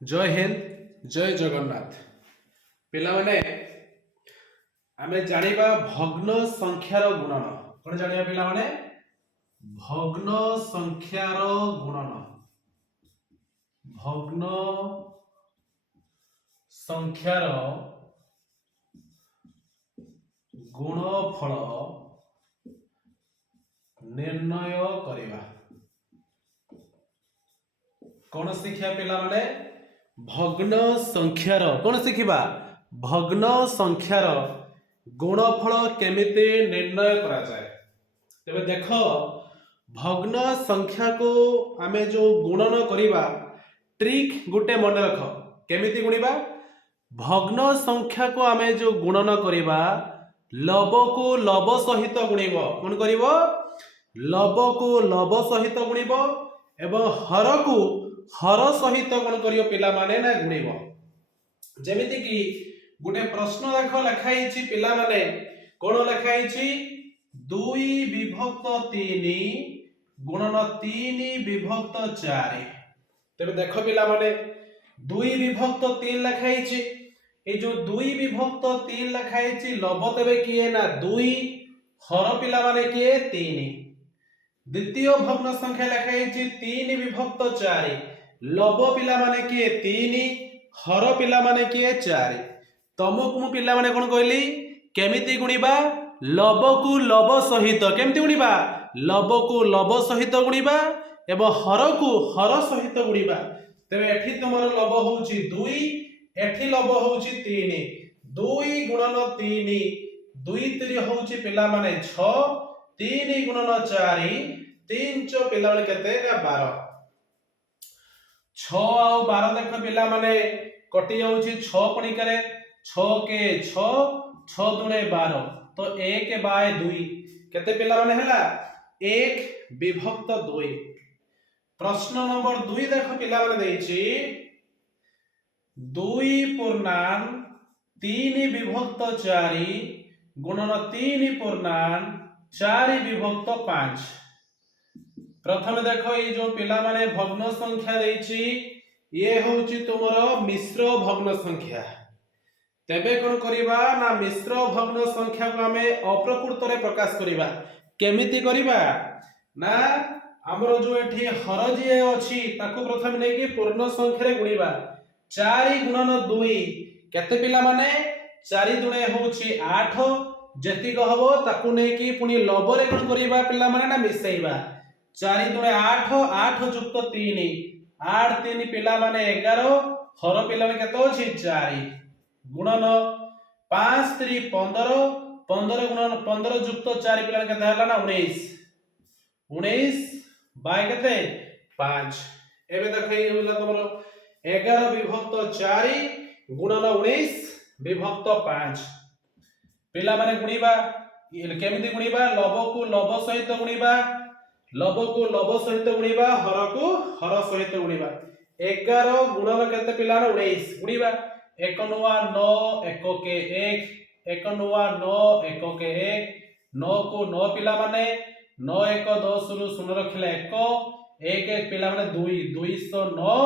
जय हिंद जय जगन्नाथ पिला माने आमे जानिबा भग्न संख्यार गुणन कोन जानिबा पिला माने भग्न संख्यार गुणन भग्न संख्यार गुणफल निर्णय करिबा कौन शिक्षा पिला माने भग्न संख्यार कौन शिखिबा भग्न संख्यार गुणफल केमिति निर्णय करा जाए। तेबे देख भग्न संख्या को आमे जो गुणन करिबा ट्रिक गुटे मन रख केमिति गुणिबा भग्न संख्या को आमे जो गुणन करिबा लब को लब सहित गुणिब कोन करिवो लब को लब सहित गुणिब एवं हर को हर सहित कौन करियो पिला माने ना गुणिबो जेमिति कि गुटे प्रश्न देख लिखाई पिला माने कोन लिखाई 2 विभक्त 3 गुणन 3 विभक्त 4 तेबे देख पिला माने 2 विभक्त 3 लिखाई ए जो 2 विभक्त 3 लिखाई लब तेबे किए ना 2 हर पिला माने किए 3 द्वितीय भग्न संख्या लिखाई 3 विभक्त 4 लब पिला माने किए 3 हर पिला माने किए 4 तमको मु पिला माने कोन कहली केमिति गुणिबा लब को लब सहित केमिति गुणिबा लब को लब सहित गुणिबा एवं हर को हर सहित गुणिबा तबे एठी तुमर लब होउची 2 एठी लब होउची 3 2 गुणन 3 2 3 होउची पिला माने 6 3 गुणन 4 3 च पिला माने केते ना 12 6 और 12 देख पिला माने कटि जाउची 6 पणिकारे 6 के 6 6 दुणे 12 तो 1 बाय 2 केते पिला माने हला 1 विभक्त 2 प्रश्न नंबर 2 देख पिला माने देइची 2 पूर्णांक 3 विभक्त 4 गुणन 3 पूर्णांक 4 विभक्त 5 प्रथम देखो ये जो पिला माने भग्न संख्या देइची ये होउची तुमरो मिश्र भग्न संख्या तेबे कोन करिबा ना मिश्र भग्न संख्या को हमें अप्रकृत रे प्रकाश करिबा केमिति करिबा ना हमरो जो एठी हर जे अछि ताको प्रथम नै कि पूर्ण संख्या रे गुणिबा 4 गुणन 2 केते पिला माने 4 दुणे होउची 8 जेति कहबो ताको नै कि पुनी लब रे कोन करिबा पिला माने ना मिसैबा 4 दुणे 8 8 युक्त 3 8 3 पिला माने 11 हर पिला माने केतो अछि 4 गुणन 5 3 15 15 गुणन 15 युक्त 4 पिला माने केते हला ना 19 19 बाय केते 5 एबे देखै होला तमरो 11 विभक्त 4 गुणन 19 विभक्त 5 पिला माने गुणिबा केमिति गुणिबा लब को लब सहित गुणिबा लब को लब सहित गुणिबा हर को हर सहित गुणिबा 11 गुणन केते पिला 19 गुणिबा 1 9 9 1 के 1 1 9 9 1 के 1 9 को 9 पिला माने 9 1 10 रु 0 रखिले 1 1 पिला माने 2 209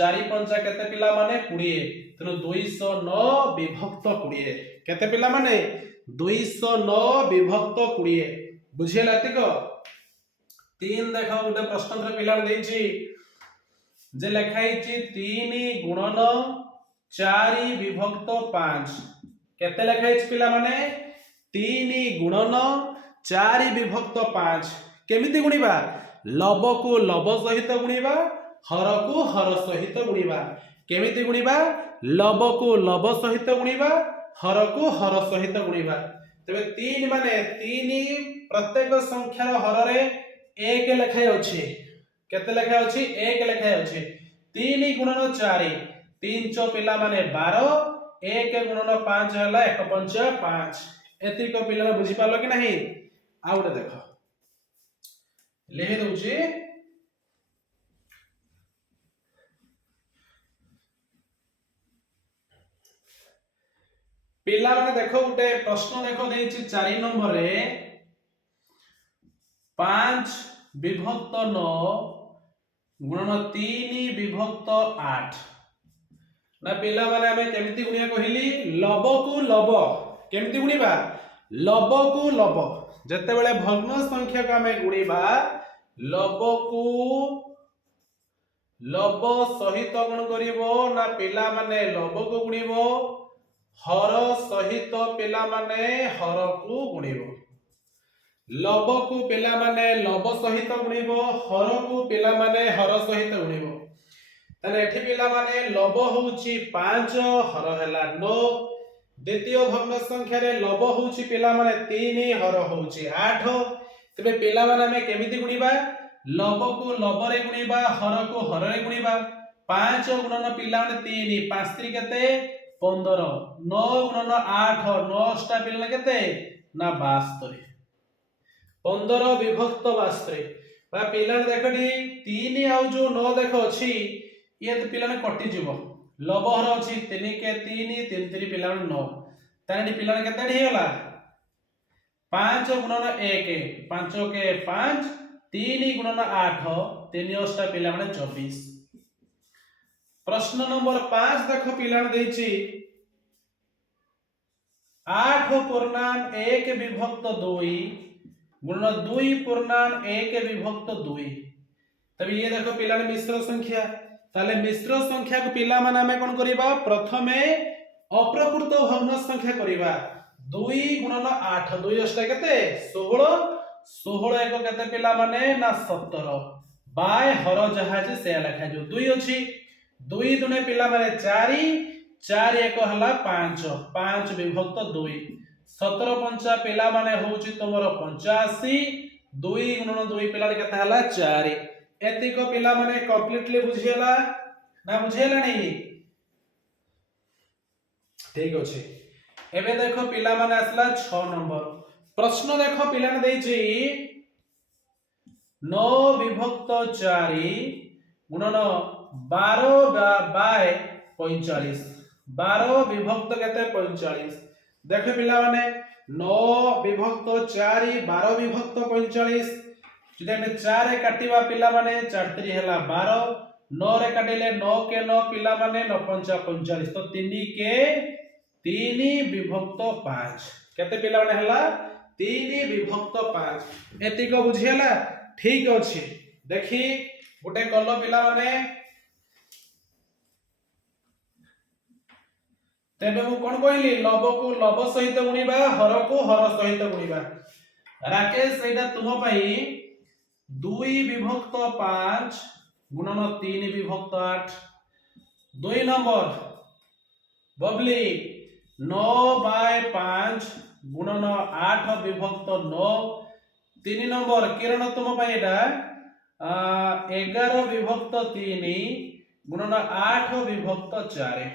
4 5 केते पिला माने 20 तनो 209 विभक्त 20 केते पिला माने 209 विभक्त 20 बुझियला तिको 3 देखो गोटे प्रश्न थर पिला देइची जे लिखाई 3 गुणन 4 विभक्त 5 केते लिखाई पिला माने 3 गुणन 4 विभक्त 5 केमिति गुणिबा लब को लब सहित गुणिबा हर को हर सहित गुणिबा केमिति गुणिबा लब को लब सहित गुणिबा हर को हर सहित गुणिबा तबे 3 माने 3 प्रत्येक संख्या हर रे 1 लिखाई अछि केते लिखाई अछि 1 लिखाई अछि 3 गुणन 4 3 च पिला माने 12 1 गुणन 5 हला 1 5 5 एति को पिला बुझी पालो कि नहीं आ उडे देखो लेहि दउची पिला माने देखो उडे प्रश्न देखो देइची 4 नंबर रे 5 विभक्त 9 गुणन 3 विभक्त 8 ना पिला माने हमें केमिति गुणिया कहिली लब को लब केमिति गुणिबा लब को लब जते बेले भग्न संख्या को हमें गुणिबा लब को लब सहित कोन करिवो ना पिला माने लब को गुणिबो हर सहित पिला माने हर को गुणिबो लब को पिला माने लब सहित गुणिबो हर को पिला माने हर सहित गुणिबो ताने एठी पिला माने लब होउची 5 हर हैला 9 द्वितीय भग्न संख्या रे लब होउची पिला माने 3 हर होउची 8 तबे पिला माने हमें केमिति गुणिबा लब को लब रे गुणिबा हर को हर रे गुणिबा 5 गुणन पिला माने 3 5 3 केते 15 9 गुणन 8 9 टा पिला केते ना 72 15 विभक्त 72 बा पिला देखडी 3 आउ जो 9 देखो अछि ये तो पिला कटि जीव लब हर अछि 3 के 3 3 3 पिला 9 ताने पिला केते हेला 5 गुणन 1 5 के 5 3 गुणन 8 3 टा पिला माने 24 प्रश्न नंबर 5 देखो पिला देछि 8 पूर्णांक 1 विभक्त 2 गुणन 2 पूर्णांक 1 विभक्त 2 तब ये देखो पिला मिश्र संख्या ताले मिश्र संख्या को पिला माने हमें कोन करिबा प्रथमे अप्रकृत भग्न संख्या करिबा 2 गुणन 8 2 टा केते 16 16 एक केते पिला माने ना 17 बाय हर जहाज से लिखा जो 2 अछि 2 दुने पिला माने 4 4 एक हला 5 5 विभक्त 2 17 पंचा पिला माने होउची तमरो 85 2 गुणन 2 पिला केते हला 4 एतिक पिला माने कंप्लीटली बुझियला ना बुझियला नहीं ठीक अछि एबे देखो पिला माने आसला 6 नंबर प्रश्न देखो पिला ने देछि 9 विभक्त 4 गुणन 12 बाय 45 12 विभक्त केते 45 देखो पिला माने 9 विभक्त 4 12 विभक्त 45 जदि हम 4 रे काटिबा पिला माने 4 3 हला 12 9 रे काटिले 9 के 9 पिला माने 9 5 45 तो 3 के 3 विभक्त 5 केते पिला माने हला 3 विभक्त 5 एतिक बुझियला ठीक अछि देखि गोटे कलो पिला माने तेबे मु कोन कहली लब को लब सहित गुणिबा हर को हर सहित गुणिबा राकेश एटा तुम पई 2 विभक्त 5 गुणन 3 विभक्त 8 2 नंबर बबली 9 बाय 5 गुणन 8 विभक्त 9 3 नंबर किरण तुम पई एटा 11 विभक्त 3 गुणन 8 विभक्त 4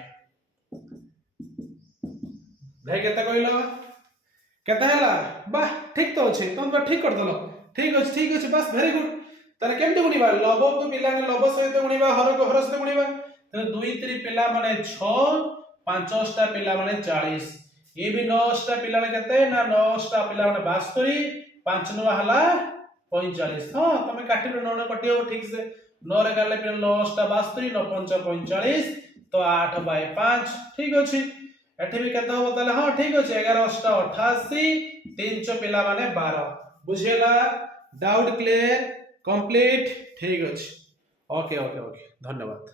भाई केते कहलो केते हला बा ठीक तो अछि तुम तो ठीक कर दलो ठीक अछि बस वेरी गुड तने केमते गुणिबा लब को पिला ने लब सहित गुणिबा हर को हर सहित गुणिबा तने 2 3 पिला माने 6 5 टा पिला माने 40 ये भी 9 टा पिला ने केते ना 9 टा पिला माने 72 5 9 हला 45 हां तमे काटिलो 9 कटियो ठीक से 9 रे काटले पिला 9 टा 72 9 5 45 तो 8 बाय 5 ठीक अछि एठी भी केते हो ताले हां ठीक अछि 11 टा 88 3 पिला माने 12 बुझेला डाउट क्लियर कंप्लीट ठीक अछि ओके धन्यवाद।